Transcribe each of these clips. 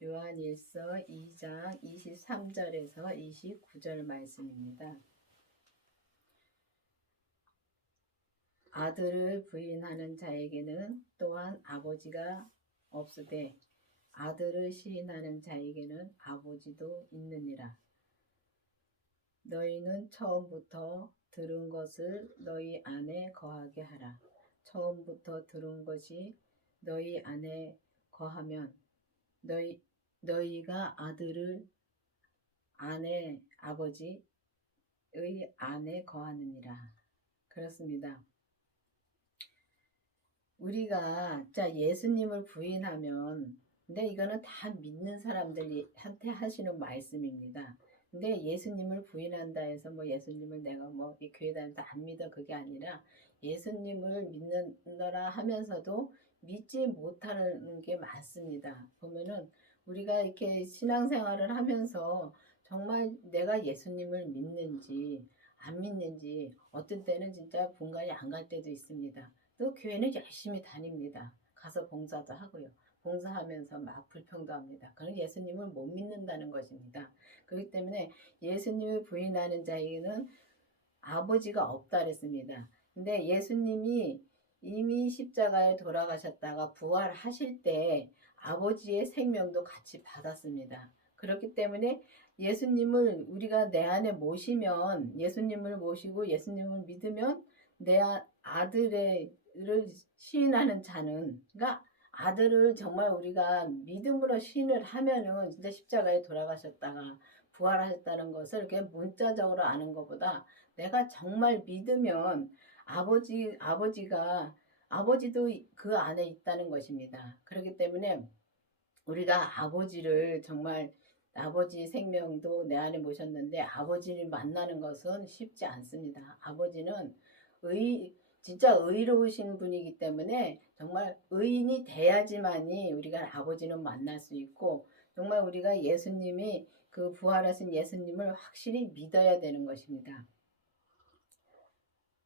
요한일서 2장 23절에서 29절 말씀입니다. 아들을 부인하는 자에게는 또한 아버지가 없으되 아들을 시인하는 자에게는 아버지도 있느니라. 너희는 처음부터 들은 것을 너희 안에 거하게 하라. 처음부터 들은 것이 너희 안에 거하면 너희가 아들을 안에 아버지의 안에 거하느니라. 그렇습니다. 우리가 예수님을 부인하면, 근데 이거는 다 믿는 사람들한테 하시는 말씀입니다. 근데 예수님을 부인한다 해서 예수님을 내가 이 교회 다니면서 안 믿어, 그게 아니라 예수님을 믿는다라 하면서도 믿지 못하는 게 많습니다. 보면은 우리가 이렇게 신앙생활을 하면서 정말 내가 예수님을 믿는지 안 믿는지 어떤 때는 진짜 분간이 안 갈 때도 있습니다. 또 교회는 열심히 다닙니다. 가서 봉사도 하고요. 봉사하면서 막 불평도 합니다. 그건 예수님을 못 믿는다는 것입니다. 그렇기 때문에 예수님을 부인하는 자에게는 아버지가 없다 그랬습니다. 근데 예수님이 이미 십자가에 돌아가셨다가 부활하실 때 아버지의 생명도 같이 받았습니다. 그렇기 때문에 예수님을 우리가 내 안에 모시면, 예수님을 모시고 예수님을 믿으면 내 아들을 시인하는 자는, 그러니까 아들을 정말 우리가 믿음으로 시인을 하면은 진짜 십자가에 돌아가셨다가 부활하셨다는 것을 이렇게 문자적으로 아는 것보다 내가 정말 믿으면 아버지도 그 안에 있다는 것입니다. 그렇기 때문에 우리가 아버지를 정말, 아버지 생명도 내 안에 모셨는데 아버지를 만나는 것은 쉽지 않습니다. 아버지는 진짜 의로우신 분이기 때문에 정말 의인이 돼야지만이 우리가 아버지는 만날 수 있고, 정말 우리가 예수님이 그 부활하신 예수님을 확실히 믿어야 되는 것입니다.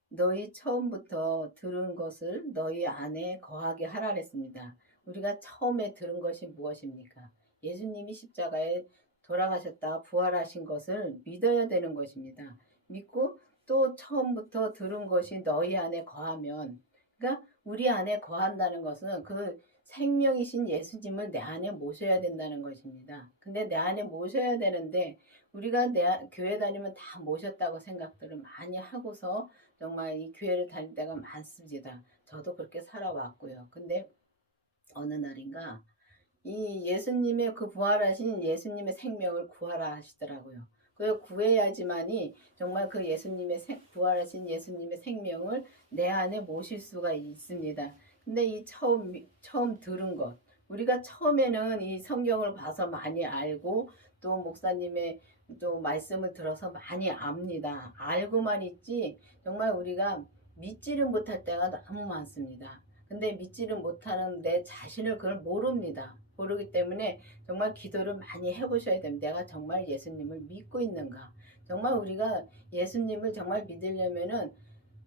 너희 처음부터 들은 것을 너희 안에 거하게 하라 그랬습니다. 우리가 처음에 들은 것이 무엇입니까? 예수님이 십자가에 돌아가셨다가 부활하신 것을 믿어야 되는 것입니다. 믿고 또 처음부터 들은 것이 너희 안에 거하면, 그러니까 우리 안에 거한다는 것은 그 생명이신 예수님을 내 안에 모셔야 된다는 것입니다. 근데 내 안에 모셔야 되는데 우리가 교회 다니면 다 모셨다고 생각들을 많이 하고서 정말 이 교회를 다닐 때가 많습니다. 저도 그렇게 살아왔고요. 근데 어느 날인가 이 예수님의 그 부활하신 예수님의 생명을 구하라 하시더라고요. 그걸 구해야지만이 정말 그 부활하신 예수님의 생명을 내 안에 모실 수가 있습니다. 근데 이 처음 들은 것, 우리가 처음에는 이 성경을 봐서 많이 알고 또 목사님의 또 말씀을 들어서 많이 압니다. 알고만 있지 정말 우리가 믿지를 못할 때가 너무 많습니다. 근데 믿지를 못하는 내 자신을 그걸 모릅니다. 모르기 때문에 정말 기도를 많이 해보셔야 됩니다. 내가 정말 예수님을 믿고 있는가? 정말 우리가 예수님을 정말 믿으려면은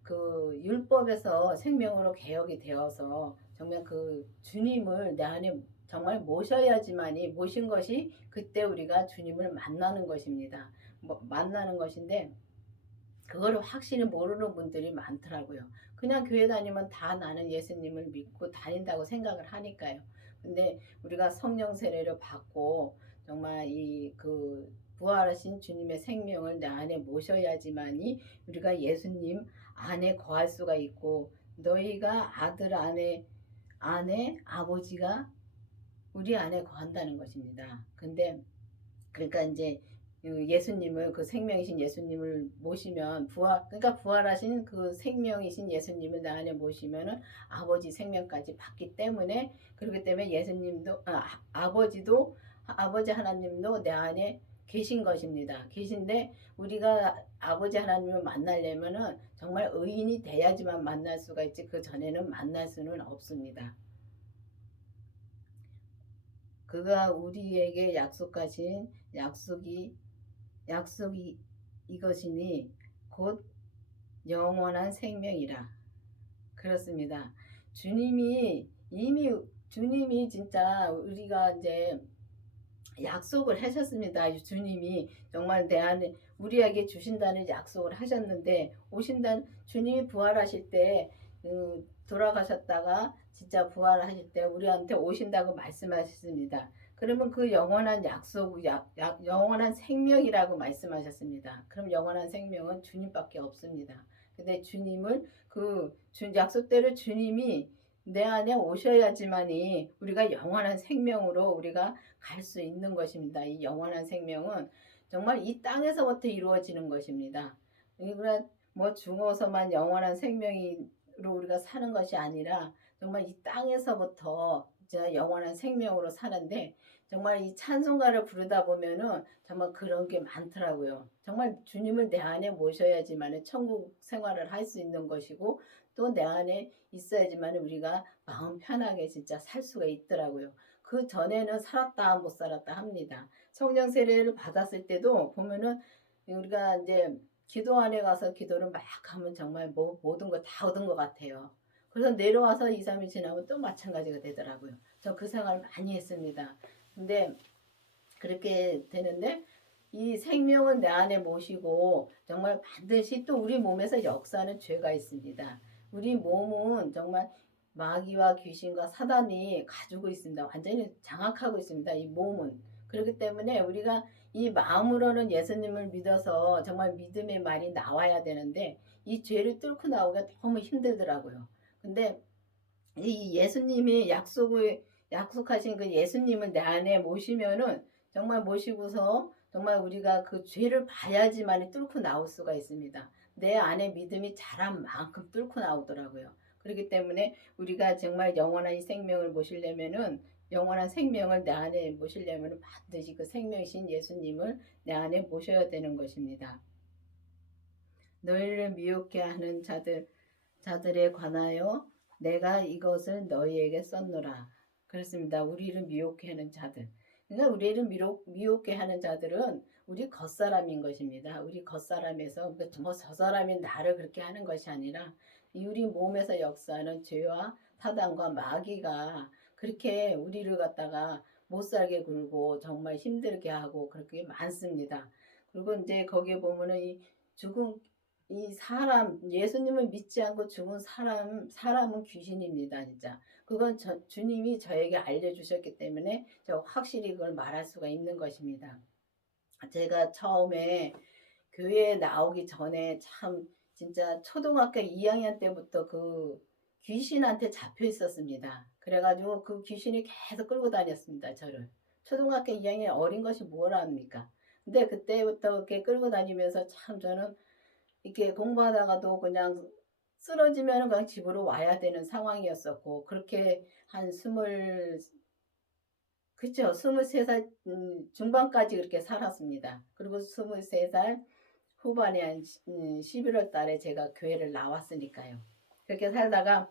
그 율법에서 생명으로 개혁이 되어서 정말 그 주님을 내 안에 정말 모셔야지만이, 모신 것이 그때 우리가 주님을 만나는 것입니다. 만나는 것인데 그거를 확실히 모르는 분들이 많더라고요. 그냥 교회 다니면 다 나는 예수님을 믿고 다닌다고 생각을 하니까요. 근데 우리가 성령 세례를 받고 정말 이 그 부활하신 주님의 생명을 내 안에 모셔야지만이 우리가 예수님 안에 거할 수가 있고, 너희가 아들 안에 아버지가 우리 안에 거한다는 것입니다. 근데 그러니까 이제 예수님을, 그 생명이신 예수님을 모시면 그러니까 부활하신 그 생명이신 예수님을 내 안에 모시면은 아버지 생명까지 받기 때문에, 그렇기 때문에 예수님도 아버지 하나님도 내 안에 계신 것입니다. 계신데 우리가 아버지 하나님을 만나려면은 정말 의인이 돼야지만 만날 수가 있지 그 전에는 만날 수는 없습니다. 그가 우리에게 약속하신 약속이 이것이니 곧 영원한 생명이라. 그렇습니다. 주님이 진짜 우리가 이제 약속을 하셨습니다. 주님이 정말 내 안에 우리에게 주신다는 약속을 하셨는데 오신다는 주님이 부활하실 때 돌아가셨다가 진짜 부활하실 때 우리한테 오신다고 말씀하셨습니다. 그러면 그 영원한 약속, 영원한 생명이라고 말씀하셨습니다. 그럼 영원한 생명은 주님밖에 없습니다. 근데 주님을 약속대로 주님이 내 안에 오셔야지만이 우리가 영원한 생명으로 우리가 갈 수 있는 것입니다. 이 영원한 생명은 정말 이 땅에서부터 이루어지는 것입니다. 그러니까 뭐 죽어서만 영원한 생명으로 우리가 사는 것이 아니라 정말 이 땅에서부터 진짜 영원한 생명으로 사는데 정말 이 찬송가를 부르다 보면은 정말 그런 게 많더라고요. 정말 주님을 내 안에 모셔야지만 천국 생활을 할 수 있는 것이고 또 내 안에 있어야지만 우리가 마음 편하게 진짜 살 수가 있더라고요. 그 전에는 살았다 못 살았다 합니다. 성령 세례를 받았을 때도 보면은 우리가 이제 기도 안에 가서 기도를 막 하면 정말 모든 걸 다 얻은 것 같아요. 그래서 내려와서 2, 3일 지나면 또 마찬가지가 되더라고요. 저 그 생활 많이 했습니다. 근데 그렇게 되는데 이 생명은 내 안에 모시고 정말 반드시 또 우리 몸에서 역사하는 죄가 있습니다. 우리 몸은 정말 마귀와 귀신과 사단이 가지고 있습니다. 완전히 장악하고 있습니다. 이 몸은. 그렇기 때문에 우리가 이 마음으로는 예수님을 믿어서 정말 믿음의 말이 나와야 되는데 이 죄를 뚫고 나오기가 너무 힘들더라고요. 근데 이 예수님이 약속하신 그 예수님을 내 안에 모시면은 정말 모시고서 정말 우리가 그 죄를 봐야지만 뚫고 나올 수가 있습니다. 내 안에 믿음이 자란 만큼 뚫고 나오더라고요. 그렇기 때문에 우리가 정말 영원한 생명을 모시려면은 영원한 생명을 내 안에 모시려면 반드시 그 생명이신 예수님을 내 안에 모셔야 되는 것입니다. 너희를 미혹해 하는 자들에 관하여 내가 이것을 너희에게 썼노라. 그렇습니다. 우리를 미혹해 하는 자들. 그러니까 우리를 미혹해 하는 자들은 우리 겉사람인 것입니다. 우리 겉사람에서 뭐저 사람이 나를 그렇게 하는 것이 아니라 우리 몸에서 역사하는 죄와 사단과 마귀가 그렇게 우리를 갖다가 못 살게 굴고 정말 힘들게 하고 그렇게 많습니다. 그리고 이제 거기에 보면은 이 죽은 이 사람 예수님을 믿지 않고 죽은 사람은 귀신입니다. 진짜 그건 주님이 저에게 알려주셨기 때문에 제가 확실히 그걸 말할 수가 있는 것입니다. 제가 처음에 교회에 나오기 전에 참 진짜 초등학교 2학년 때부터 그 귀신한테 잡혀 있었습니다. 그래가지고 그 귀신이 계속 끌고 다녔습니다. 저를. 초등학교 2학년 어린 것이 뭘 합니까? 근데 그때부터 이렇게 끌고 다니면서 참 저는 이렇게 공부하다가도 그냥 쓰러지면 그냥 집으로 와야 되는 상황이었었고 그렇게 한 그쵸 23살 중반까지 그렇게 살았습니다. 그리고 23살 후반에 한 11월 달에 제가 교회를 나왔으니까요. 그렇게 살다가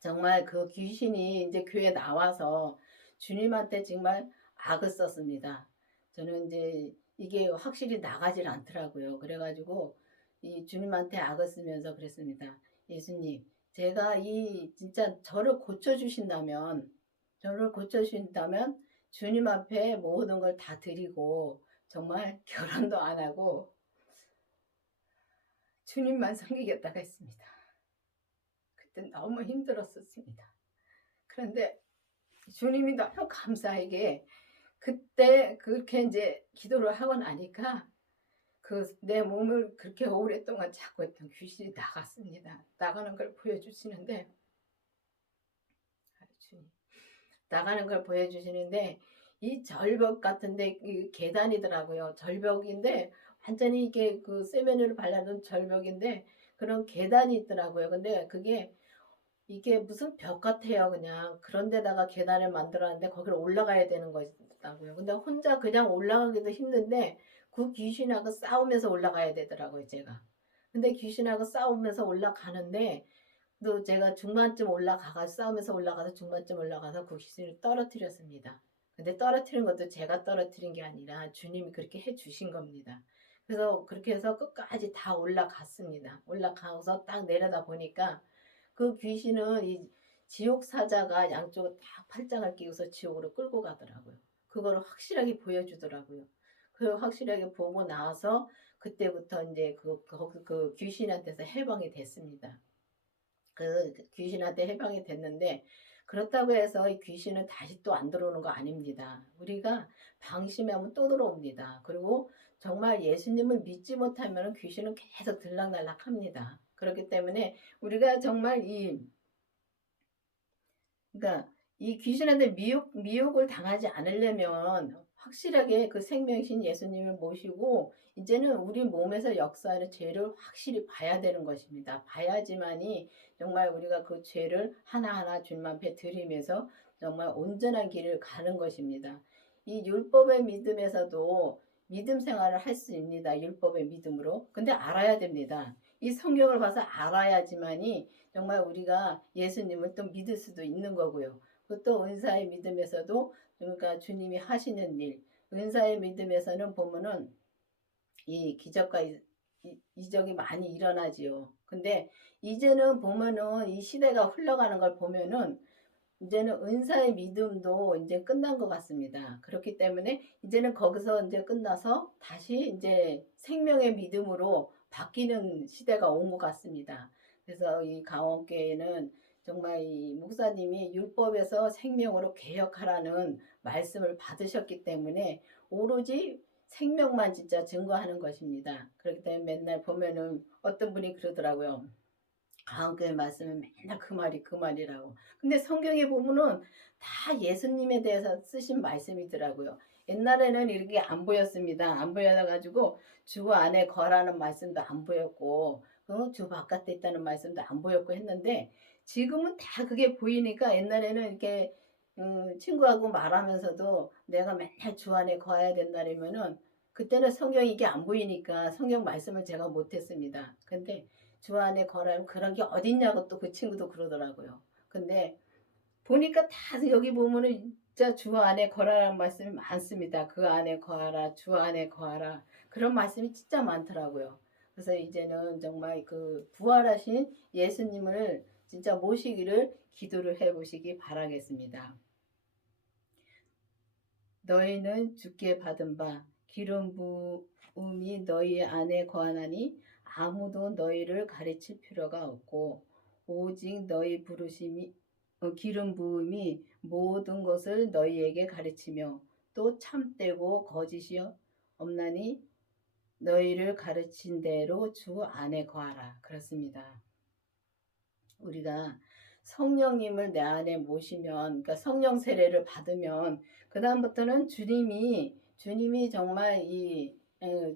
정말 그 귀신이 이제 교회에 나와서 주님한테 정말 악을 썼습니다. 저는 이제 이게 확실히 나가질 않더라고요. 그래가지고 이 주님한테 악을 쓰면서 그랬습니다. 예수님, 제가 이 진짜 저를 고쳐주신다면 주님 앞에 모든 걸 다 드리고 정말 결혼도 안 하고 주님만 섬기겠다고 했습니다. 그때 너무 힘들었었습니다. 그런데 주님이 너무 감사하게 그때 그렇게 이제 기도를 하고 나니까 그 내 몸을 그렇게 오랫동안 잡고 있던 귀신이 나갔습니다. 나가는 걸 보여주시는데 주님 나가는 걸 보여주시는데 이 절벽 같은데 이 계단이더라고요. 절벽인데 완전히 이게 그 세면을 발라둔 절벽인데 그런 계단이 있더라고요. 근데 그게 이게 무슨 벽 같아요. 그냥 그런 데다가 계단을 만들었는데 거기를 올라가야 되는 거다고요. 근데 혼자 그냥 올라가기도 힘든데 그 귀신하고 싸우면서 올라가야 되더라고요. 제가. 근데 귀신하고 싸우면서 올라가는데 또 제가 중반쯤 올라가서 싸우면서 올라가서 중반쯤 올라가서 그 귀신을 떨어뜨렸습니다. 근데 떨어뜨린 것도 제가 떨어뜨린 게 아니라 주님이 그렇게 해 주신 겁니다. 그래서 그렇게 해서 끝까지 다 올라갔습니다. 올라가서 딱 내려다 보니까 그 귀신은 이 지옥 사자가 양쪽으로 다 팔짱을 끼고서 지옥으로 끌고 가더라고요. 그거를 확실하게 보여주더라고요. 그 확실하게 보고 나서 그때부터 인제 그 귀신한테서 해방이 됐습니다. 그 귀신한테 해방이 됐는데 그렇다고 해서 이 귀신은 다시 또 안 들어오는 거 아닙니다. 우리가 방심하면 또 들어옵니다. 그리고 정말 예수님을 믿지 못하면 귀신은 계속 들락날락합니다. 그렇기 때문에 우리가 정말 그러니까 이 귀신한테 미혹을 당하지 않으려면 확실하게 그 생명이신 예수님을 모시고 이제는 우리 몸에서 역사하는 죄를 확실히 봐야 되는 것입니다. 봐야지만이 정말 우리가 그 죄를 하나하나 주님 앞에 드리면서 정말 온전한 길을 가는 것입니다. 이 율법의 믿음에서도 믿음 생활을 할 수 있습니다. 율법의 믿음으로. 근데 알아야 됩니다. 이 성경을 봐서 알아야지만이 정말 우리가 예수님을 또 믿을 수도 있는 거고요. 또 은사의 믿음에서도 그러니까 주님이 하시는 일, 은사의 믿음에서는 보면은 이 기적과 이적이 많이 일어나지요. 근데 이제는 보면은 이 시대가 흘러가는 걸 보면은 이제는 은사의 믿음도 이제 끝난 것 같습니다. 그렇기 때문에 이제는 거기서 이제 끝나서 다시 이제 생명의 믿음으로 바뀌는 시대가 온 것 같습니다. 그래서 이 강원교회는 정말 이 목사님이 율법에서 생명으로 개혁하라는 말씀을 받으셨기 때문에 오로지 생명만 진짜 증거하는 것입니다. 그렇기 때문에 맨날 보면은 어떤 분이 그러더라고요. 강교회 말씀은 맨날 그 말이 그 말이라고. 근데 성경에 보면은 다 예수님에 대해서 쓰신 말씀이더라고요. 옛날에는 이렇게 안 보였습니다. 안 보여 가지고 주 안에 거하라는 말씀도 안 보였고 주 바깥에 있다는 말씀도 안 보였고 했는데 지금은 다 그게 보이니까 옛날에는 이렇게 친구하고 말하면서도 내가 맨날 주 안에 거해야 된다면은 그때는 성경이 이게 안 보이니까 성경 말씀을 제가 못 했습니다. 근데 주 안에 거하라면 그런 게 어딨냐고 또 그 친구도 그러더라고요. 근데 보니까 다 여기 보면은 진짜 주 안에 거하라는 말씀이 많습니다. 그 안에 거하라, 주 안에 거하라. 그런 말씀이 진짜 많더라고요. 그래서 이제는 정말 그 부활하신 예수님을 진짜 모시기를 기도를 해 보시기 바라겠습니다. 너희는 주께 받은 바 기름 부음이 너희 안에 거하나니 아무도 너희를 가르칠 필요가 없고 오직 너희 부르심이 기름 부음이 모든 것을 너희에게 가르치며 또 참되고 거짓이 없나니 너희를 가르친 대로 주 안에 거하라. 그렇습니다. 우리가 성령님을 내 안에 모시면 그러니까 성령 세례를 받으면 그다음부터는 주님이 정말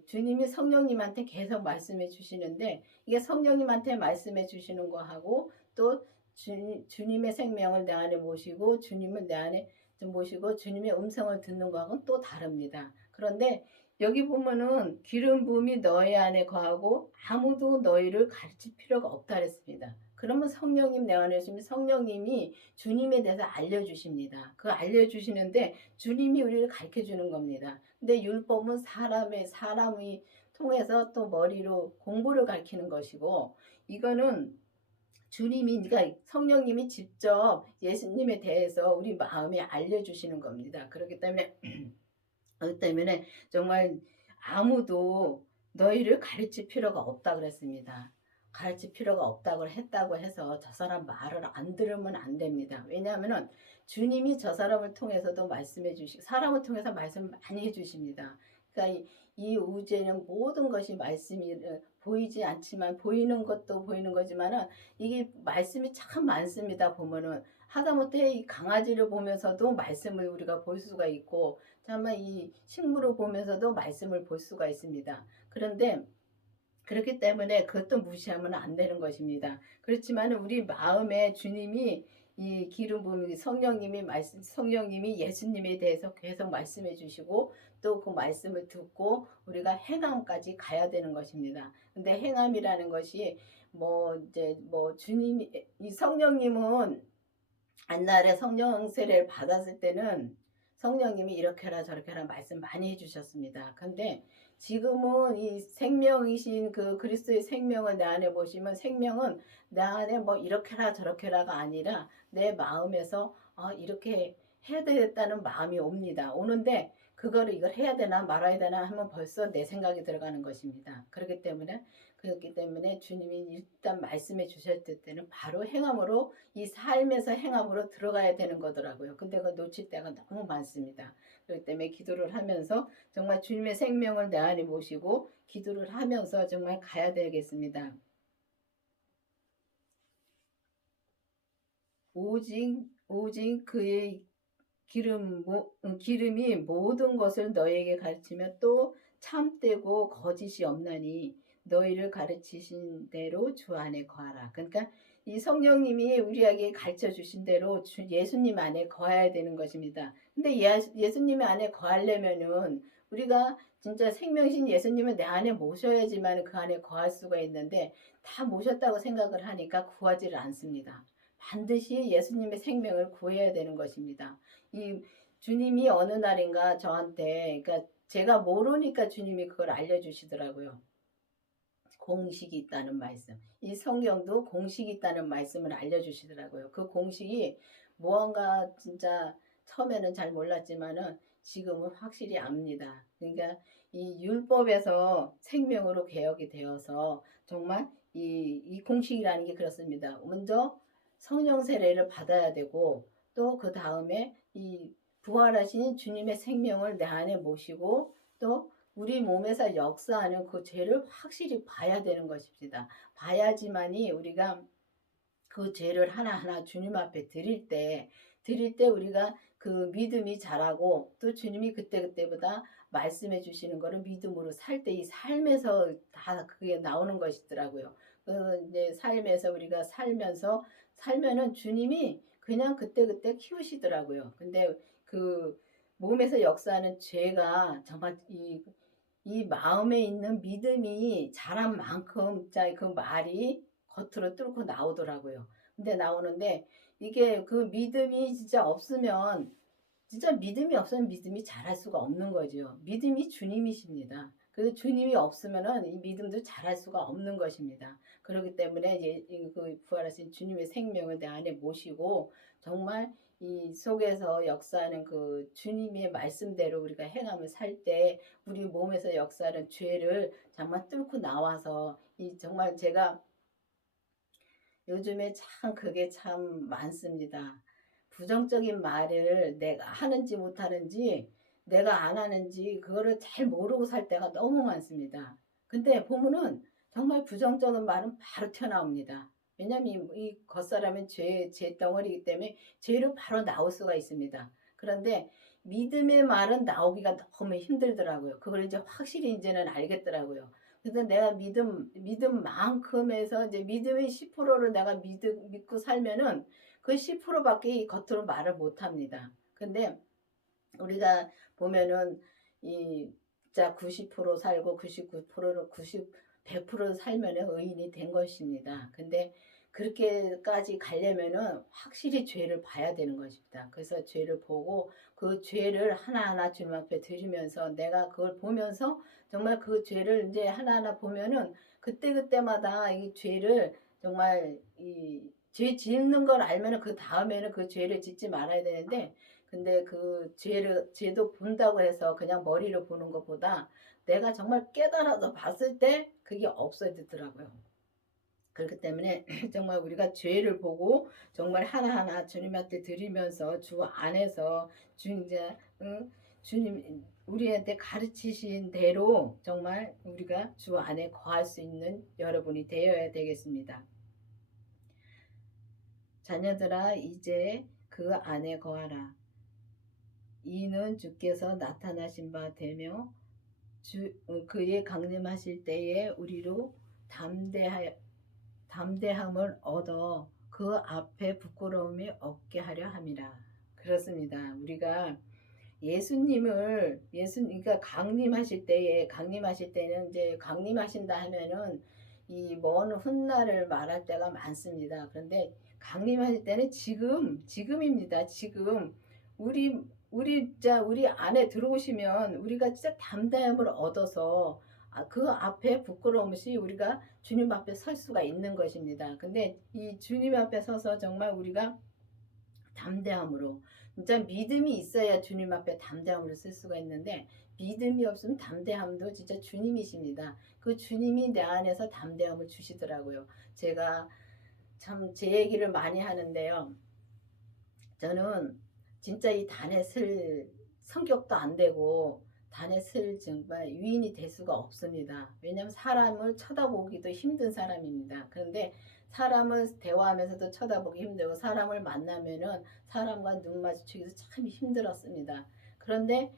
주님이 성령님한테 계속 말씀해 주시는데 이게 성령님한테 말씀해 주시는 거하고 또 주님의 생명을 내 안에 모시고 주님을 내 안에 모시고 주님의 음성을 듣는 거하고는 또 다릅니다. 그런데 여기 보면은 기름 부음이 너희 안에 거하고 아무도 너희를 가르칠 필요가 없다 그랬습니다. 그러면 성령님 내 안에 오시면 성령님이 주님에 대해서 알려주십니다. 그 알려주시는데 주님이 우리를 가르쳐 주는 겁니다. 근데 율법은 사람이 통해서 또 머리로 공부를 가르치는 것이고 이거는 그러니까 성령님이 직접 예수님에 대해서 우리 마음에 알려주시는 겁니다. 그렇기 때문에 정말 아무도 너희를 가르칠 필요가 없다 그랬습니다. 가르칠 필요가 없다고 했다고 해서 저 사람 말을 안 들으면 안 됩니다. 왜냐하면은 주님이 저 사람을 통해서도 말씀해 사람을 통해서 말씀 많이 해 주십니다. 그러니까 이 우주에는 모든 것이 말씀이 보이지 않지만 보이는 것도 보이는 거지만은 이게 말씀이 참 많습니다. 보면은 하다못해 이 강아지를 보면서도 말씀을 우리가 볼 수가 있고 정말 이 식물을 보면서도 말씀을 볼 수가 있습니다. 그런데 그렇기 때문에 그것도 무시하면 안 되는 것입니다. 그렇지만 우리 마음에 주님이 이 기름 부음이 성령님이 예수님에 대해서 계속 말씀해 주시고 또 그 말씀을 듣고 우리가 행함까지 가야 되는 것입니다. 근데 행함이라는 것이 주님이 이 성령님은 옛날에 성령 세례를 받았을 때는 성령님이 이렇게 해라 저렇게 해라 말씀 많이 해주셨습니다. 근데 지금은 이 생명이신 그 그리스도의 생명을 내 안에 보시면 생명은 내 안에 뭐 이렇게 해라 저렇게 해라가 아니라 내 마음에서 이렇게 해야 되겠다는 마음이 옵니다. 오는데 그거를 이걸 해야 되나 말아야 되나 하면 벌써 내 생각이 들어가는 것입니다. 그렇기 때문에 주님이 일단 말씀해 주셨을 때는 바로 행함으로, 이 삶에서 행함으로 들어가야 되는 거더라고요. 근데 그거 놓칠 때가 너무 많습니다. 그렇기 때문에 기도를 하면서 정말 주님의 생명을 내 안에 모시고 기도를 하면서 정말 가야 되겠습니다. 오직 그의 기름이 모든 것을 너에게 가르치며 또 참되고 거짓이 없나니 너희를 가르치신 대로 주 안에 거하라. 그러니까 이 성령님이 우리에게 가르쳐 주신 대로 예수님 안에 거해야 되는 것입니다. 근데 예수님 안에 거하려면은 우리가 진짜 생명신 예수님을 내 안에 모셔야지만 그 안에 거할 수가 있는데, 다 모셨다고 생각을 하니까 구하지를 않습니다. 반드시 예수님의 생명을 구해야 되는 것입니다. 이 주님이 어느 날인가 저한테, 그러니까 제가 모르니까 주님이 그걸 알려주시더라고요. 공식이 있다는 말씀. 이 성경도 공식이 있다는 말씀을 알려주시더라고요. 그 공식이 무언가 진짜 처음에는 잘 몰랐지만은 지금은 확실히 압니다. 그러니까 이 율법에서 생명으로 개혁이 되어서 정말 이 공식이라는 게 그렇습니다. 먼저 성령 세례를 받아야 되고, 또 그 다음에 이 부활하신 주님의 생명을 내 안에 모시고, 또 우리 몸에서 역사하는 그 죄를 확실히 봐야 되는 것입니다. 봐야지만이 우리가 그 죄를 하나하나 주님 앞에 드릴 때 우리가 그 믿음이 자라고, 또 주님이 그때그때보다 말씀해 주시는 거를 믿음으로 살 때 이 삶에서 다 그게 나오는 것이더라고요. 이제 삶에서 우리가 살면은 주님이 그냥 그때그때 키우시더라고요. 근데 그 몸에서 역사하는 죄가 정말 이 마음에 있는 믿음이 자란 만큼 그 말이 겉으로 뚫고 나오더라고요. 근데 나오는데 이게 그 믿음이 진짜 믿음이 없으면 믿음이 자랄 수가 없는 거죠. 믿음이 주님이십니다. 그 주님이 없으면은 이 믿음도 자랄 수가 없는 것입니다. 그렇기 때문에 이제 그 부활하신 주님의 생명을 내 안에 모시고 정말 이 속에서 역사하는 그 주님의 말씀대로 우리가 행함을 살 때 우리 몸에서 역사하는 죄를 정말 뚫고 나와서, 이 정말 제가 요즘에 참 그게 참 많습니다. 부정적인 말을 내가 하는지 못하는지, 내가 안 하는지 그거를 잘 모르고 살 때가 너무 많습니다. 근데 보면은 정말 부정적인 말은 바로 튀어나옵니다. 왜냐하면 이 겉사람은 죄 덩어리이기 때문에 죄로 바로 나올 수가 있습니다. 그런데 믿음의 말은 나오기가 너무 힘들더라고요. 그걸 이제 확실히 이제는 알겠더라고요. 그래서 내가 믿음만큼에서 이제 믿음의 10%를 내가 믿고 살면은 그 10%밖에 겉으로 말을 못 합니다. 근데 우리가 보면은 이 진짜 90% 살고 99%로 100% 살면은 의인이 된 것입니다. 근데 그렇게까지 가려면은 확실히 죄를 봐야 되는 것입니다. 그래서 죄를 보고 그 죄를 하나하나 주님 앞에 드리면서 내가 그걸 보면서 정말 그 죄를 이제 하나하나 보면은 그때그때마다 이 죄를 정말 이 죄 짓는 걸 알면은 그 다음에는 그 죄를 짓지 말아야 되는데, 근데 그 죄도 본다고 해서 그냥 머리로 보는 것보다 내가 정말 깨달아서 봤을 때 그게 없어지더라고요. 그렇기 때문에 정말 우리가 죄를 보고 정말 하나하나 주님한테 드리면서 주 안에서 주님 우리한테 가르치신 대로 정말 우리가 주 안에 거할 수 있는 여러분이 되어야 되겠습니다. 자녀들아 이제 그 안에 거하라. 이는 주께서 나타나신 바 되며 그의 강림하실 때에 우리로 담대함을 얻어 그 앞에 부끄러움이 없게 하려 함이라. 그렇습니다. 우리가 그러니까 강림하실 때는 이제 강림하신다 하면은 이 먼 훗날을 말할 때가 많습니다. 그런데 강림하실 때는 지금입니다. 지금 우리 안에 들어오시면 우리가 진짜 담대함을 얻어서 그 앞에 부끄러움 없이 우리가 주님 앞에 설 수가 있는 것입니다. 근데 이 주님 앞에 서서 정말 우리가 담대함으로 진짜 믿음이 있어야 주님 앞에 담대함으로 쓸 수가 있는데 믿음이 없으면 담대함도 진짜 주님이십니다. 그 주님이 내 안에서 담대함을 주시더라고요. 제가 참 제 얘기를 많이 하는데요. 저는 진짜 이 단에 쓸 성격도 안 되고 단에 쓸 정말 유인이 될 수가 없습니다. 왜냐하면 사람을 쳐다보기도 힘든 사람입니다. 그런데 사람을 대화하면서도 쳐다보기 힘들고 사람을 만나면은 사람과 눈 마주치기도 참 힘들었습니다. 그런데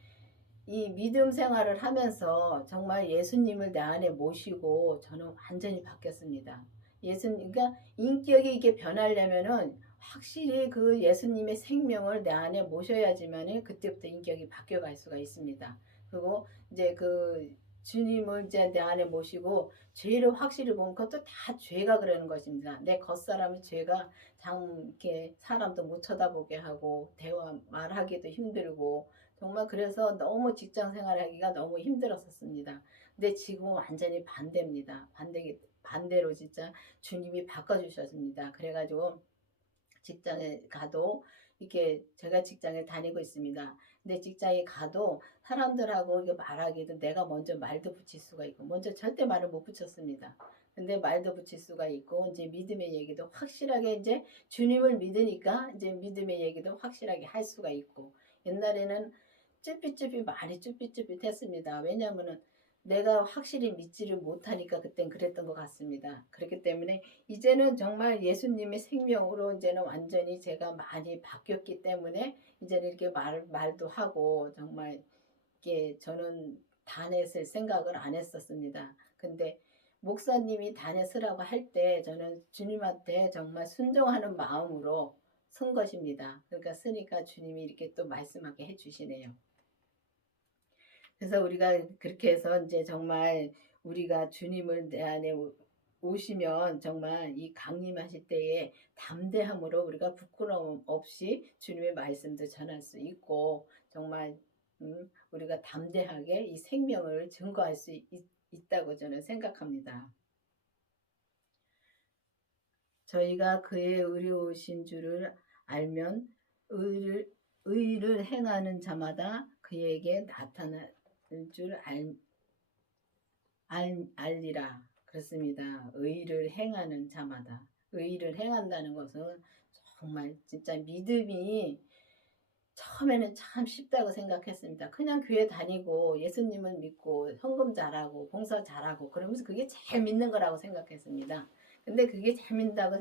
이 믿음 생활을 하면서 정말 예수님을 내 안에 모시고 저는 완전히 바뀌었습니다. 예수님, 그러니까 인격이 이게 변하려면은 확실히 그 예수님의 생명을 내 안에 모셔야지만은 그때부터 인격이 바뀌어갈 수가 있습니다. 그리고 이제 그 주님을 이제 내 안에 모시고 죄를 확실히 보면 그것도 다 죄가 그러는 것입니다. 내 겉사람의 죄가 참 이렇게 사람도 못 쳐다보게 하고 대화 말하기도 힘들고 정말 그래서 너무 직장 생활하기가 너무 힘들었었습니다. 근데 지금은 완전히 반대입니다. 반대로 진짜 주님이 바꿔주셨습니다. 그래가지고 직장에 가도 이렇게 제가 직장에 다니고 있습니다. 근데 직장에 가도 사람들하고 이게 말하기도 내가 먼저 말도 붙일 수가 있고 먼저 절대 말을 못 붙였습니다. 근데 말도 붙일 수가 있고 이제 믿음의 얘기도 확실하게 이제 주님을 믿으니까 이제 믿음의 얘기도 확실하게 할 수가 있고 옛날에는 쭈삣쭈삣 많이 쭈삣쭈삣했습니다. 왜냐하면은 내가 확실히 믿지를 못하니까 그땐 그랬던 것 같습니다. 그렇기 때문에 이제는 정말 예수님의 생명으로 이제는 완전히 제가 많이 바뀌었기 때문에 이제는 이렇게 말도 하고 정말 이게 저는 단에 쓸 생각을 안 했었습니다. 근데 목사님이 단에 쓰라고 할 때 저는 주님한테 정말 순종하는 마음으로 쓴 것입니다. 그러니까 쓰니까 주님이 이렇게 또 말씀하게 해주시네요. 그래서 우리가 그렇게 해서 이제 정말 우리가 주님을 내 안에 오시면 정말 이 강림하실 때에 담대함으로 우리가 부끄러움 없이 주님의 말씀도 전할 수 있고 정말 우리가 담대하게 이 생명을 증거할 수 있다고 저는 생각합니다. 저희가 그의 의로우신 줄을 알면 의를 행하는 자마다 그에게 나타날 줄 알리라. 그렇습니다. 의를 행하는 자마다. 의를 행한다는 것은 정말 진짜 믿음이 처음에는 참 쉽다고 생각했습니다. 그냥 교회 다니고 예수님을 믿고 헌금 잘하고 봉사 잘하고 그러면서 그게 제일 믿는 거라고 생각했습니다. 근데 그게 잘 믿는다고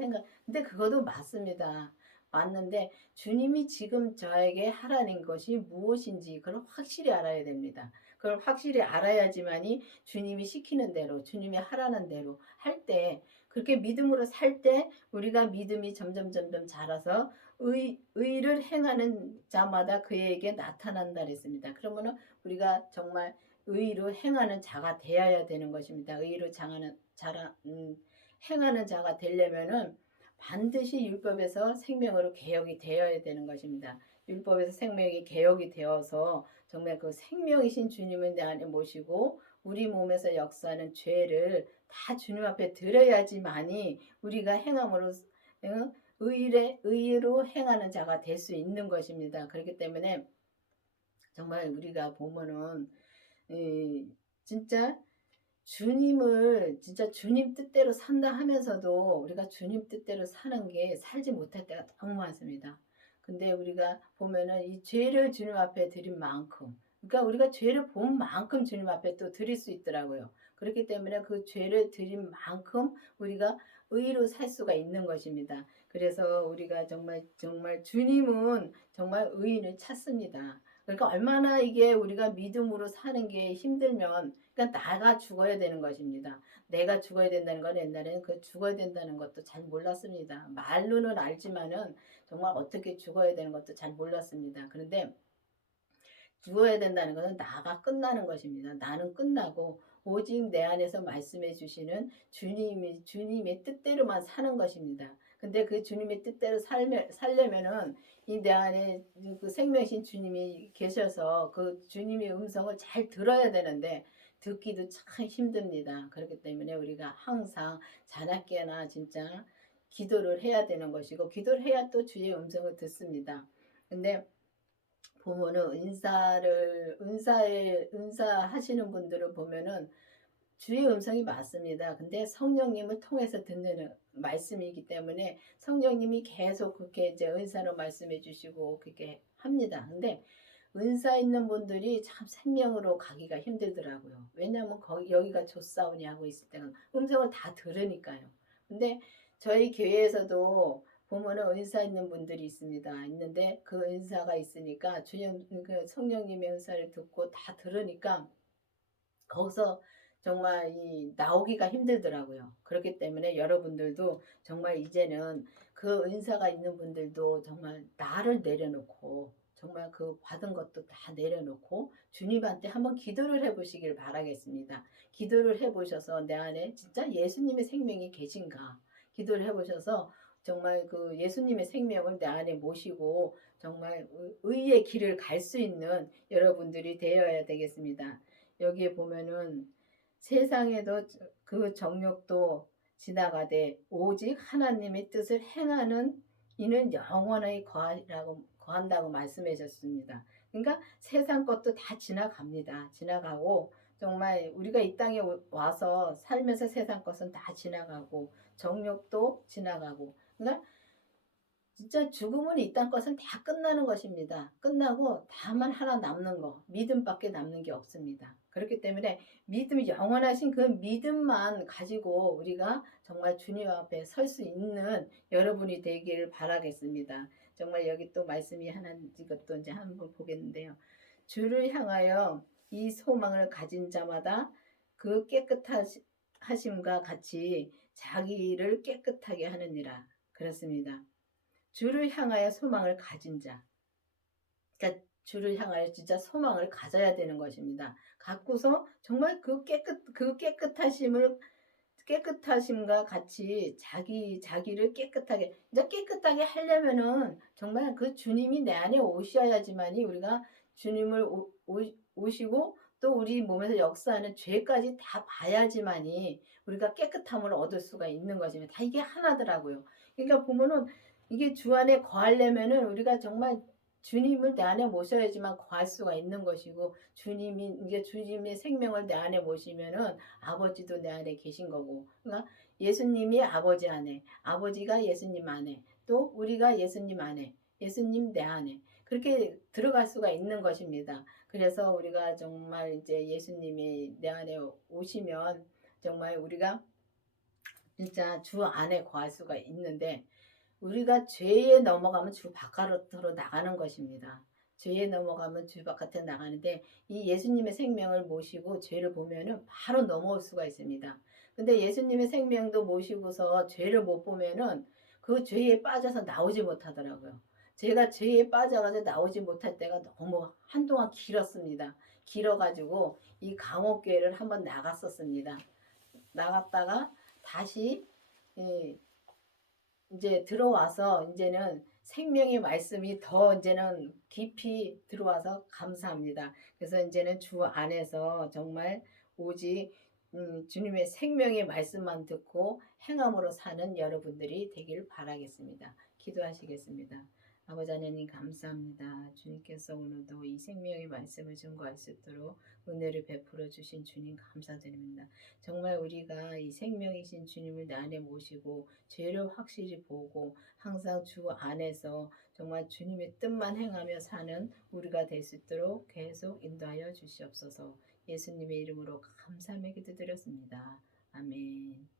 근데 그것도 맞습니다. 맞는데 주님이 지금 저에게 하라는 것이 무엇인지 그걸 확실히 알아야 됩니다. 그걸 확실히 알아야지만이 주님이 시키는 대로 주님이 하라는 대로 할 때 그렇게 믿음으로 살 때 우리가 믿음이 점점 자라서 의를 행하는 자마다 그에게 나타난다 그랬습니다. 그러면은 우리가 정말 의로 행하는 자가 되어야 되는 것입니다. 의로 행하는 자가 되려면은 반드시 율법에서 생명으로 개혁이 되어야 되는 것입니다. 율법에서 생명이 개혁이 되어서 정말 그 생명이신 주님을 내 안에 모시고 우리 몸에서 역사하는 죄를 다 주님 앞에 드려야지만이 우리가 행함으로 의로 행하는 자가 될 수 있는 것입니다. 그렇기 때문에 정말 우리가 보면은 진짜 주님을 진짜 주님 뜻대로 산다 하면서도 우리가 주님 뜻대로 사는 게 살지 못할 때가 너무 많습니다. 근데 우리가 보면은 이 죄를 주님 앞에 드린 만큼 그러니까 우리가 죄를 본 만큼 주님 앞에 또 드릴 수 있더라고요. 그렇기 때문에 그 죄를 드린 만큼 우리가 의로 살 수가 있는 것입니다. 그래서 우리가 정말 주님은 정말 의인을 찾습니다. 그러니까 얼마나 이게 우리가 믿음으로 사는 게 힘들면 그러니까 나가 죽어야 되는 것입니다. 내가 죽어야 된다는 건 옛날에는 그 죽어야 된다는 것도 잘 몰랐습니다. 말로는 알지만은 정말 어떻게 죽어야 되는 것도 잘 몰랐습니다. 그런데 죽어야 된다는 것은 나가 끝나는 것입니다. 나는 끝나고 오직 내 안에서 말씀해 주시는 주님의 뜻대로만 사는 것입니다. 근데 그 주님의 뜻대로 살려면은 이 내 안에 그 생명신 주님이 계셔서 그 주님의 음성을 잘 들어야 되는데 듣기도 참 힘듭니다. 그렇기 때문에 우리가 항상 자나깨나 진짜 기도를 해야 되는 것이고 기도를 해야 또 주의 음성을 듣습니다. 근데 보면은 은사하시는 분들을 보면은 주의 음성이 맞습니다. 근데 성령님을 통해서 듣는 말씀이기 때문에 성령님이 계속 그렇게 이제 은사로 말씀해 주시고 그렇게 합니다. 근데 은사 있는 분들이 참 생명으로 가기가 힘들더라고요. 왜냐하면 거기 여기가 조사오니 하고 있을 때는 음성을 다 들으니까요. 근데 저희 교회에서도 보면은 은사 있는 분들이 있습니다. 있는데 그 은사가 있으니까 주님 그 성령님의 은사를 듣고 다 들으니까 거기서 정말 이 나오기가 힘들더라고요. 그렇기 때문에 여러분들도 정말 이제는 그 은사가 있는 분들도 정말 나를 내려놓고 정말 그 받은 것도 다 내려놓고 주님한테 한번 기도를 해 보시길 바라겠습니다. 기도를 해 보셔서 내 안에 진짜 예수님의 생명이 계신가 기도를 해 보셔서 정말 그 예수님의 생명을 내 안에 모시고 정말 의의 길을 갈 수 있는 여러분들이 되어야 되겠습니다. 여기에 보면은 세상에도 그 정욕도 지나가되 오직 하나님의 뜻을 행하는 이는 영원히 거한다고 말씀해 줬습니다. 그러니까 세상 것도 다 지나갑니다. 지나가고 정말 우리가 이 땅에 와서 살면서 세상 것은 다 지나가고 정욕도 지나가고 그러니까 진짜 죽음은 이 땅 것은 다 끝나는 것입니다. 끝나고 다만 하나 남는 거 믿음밖에 남는 게 없습니다. 그렇기 때문에 믿음 영원하신 그 믿음만 가지고 우리가 정말 주님 앞에 설 수 있는 여러분이 되기를 바라겠습니다. 정말 여기 또 말씀이 하나 이것도 이제 한번 보겠는데요. 주를 향하여 이 소망을 가진 자마다 그 깨끗하심과 같이 자기를 깨끗하게 하느니라. 그렇습니다. 주를 향하여 소망을 가진 자. 그러니까 주를 향하여 진짜 소망을 가져야 되는 것입니다. 갖고서 정말 그 깨끗하심과 같이 자기를 깨끗하게, 이제 깨끗하게 하려면은 정말 그 주님이 내 안에 오셔야지만이 우리가 주님을 오시고 또 우리 몸에서 역사하는 죄까지 다 봐야지만이 우리가 깨끗함을 얻을 수가 있는 것입니다. 다 이게 하나더라고요. 그러니까 보면은 이게 주 안에 거하려면은 우리가 정말 주님을 내 안에 모셔야지만 거할 수가 있는 것이고 이게 주님의 생명을 내 안에 모시면은 아버지도 내 안에 계신 거고 그러니까 예수님이 아버지 안에 아버지가 예수님 안에 또 우리가 예수님 안에 예수님 내 안에 그렇게 들어갈 수가 있는 것입니다. 그래서 우리가 정말 이제 예수님이 내 안에 오시면 정말 우리가 진짜 주 안에 거할 수가 있는데 우리가 죄에 넘어가면 주 바깥으로 나가는 것입니다. 죄에 넘어가면 주 바깥에 나가는데 이 예수님의 생명을 모시고 죄를 보면은 바로 넘어올 수가 있습니다. 근데 예수님의 생명도 모시고서 죄를 못 보면은 그 죄에 빠져서 나오지 못하더라고요. 제가 죄에 빠져가지고 나오지 못할 때가 너무 한동안 길었습니다. 길어가지고 이 강옥교회를 한번 나갔었습니다. 나갔다가 다시 예, 이제 들어와서 이제는 생명의 말씀이 더 이제는 깊이 들어와서 감사합니다. 그래서 이제는 주 안에서 정말 오직 주님의 생명의 말씀만 듣고 행함으로 사는 여러분들이 되길 바라겠습니다. 기도하시겠습니다. 아버지 하나님 감사합니다. 주님께서 오늘도 이 생명의 말씀을 증거할 수 있도록 은혜를 베풀어 주신 주님 감사드립니다. 정말 우리가 이 생명이신 주님을 내 안에 모시고 죄를 확실히 보고 항상 주 안에서 정말 주님의 뜻만 행하며 사는 우리가 될 수 있도록 계속 인도하여 주시옵소서. 예수님의 이름으로 감사하며 기도드렸습니다. 아멘.